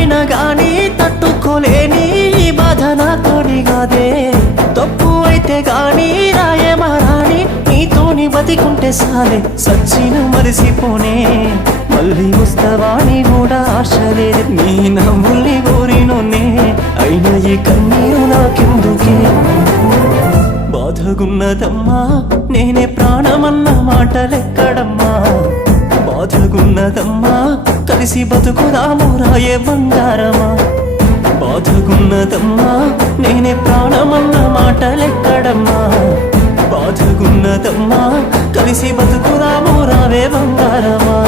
అయినా గాని తట్టుకోలేని ఈ బాధ నాతోని కాదే తప్పు అయితే గాని రాయమారాని నీతోని బతికుంటే సాలే సచ్చిన మరిసిపోనే మళ్ళీ వస్తావాని కూడా ఆశ లేదు నీ నవ్వుల్ని కోరినోనే అయినా ఈ కన్నీరు నాకెందుకే బాధగున్నదమ్మా నేనే ప్రాణమన్న మాటలెక్కడమ్మా బాధగున్నదమ్మా కలిసి బతుకుదాము రాయే బంగారమా బాధగున్నదమ్మా నేనే ప్రాణమన్న మాటలెక్కడమ్మా బాధగున్నదమ్మా కలిసి బతుకుదాము రావే బంగారమా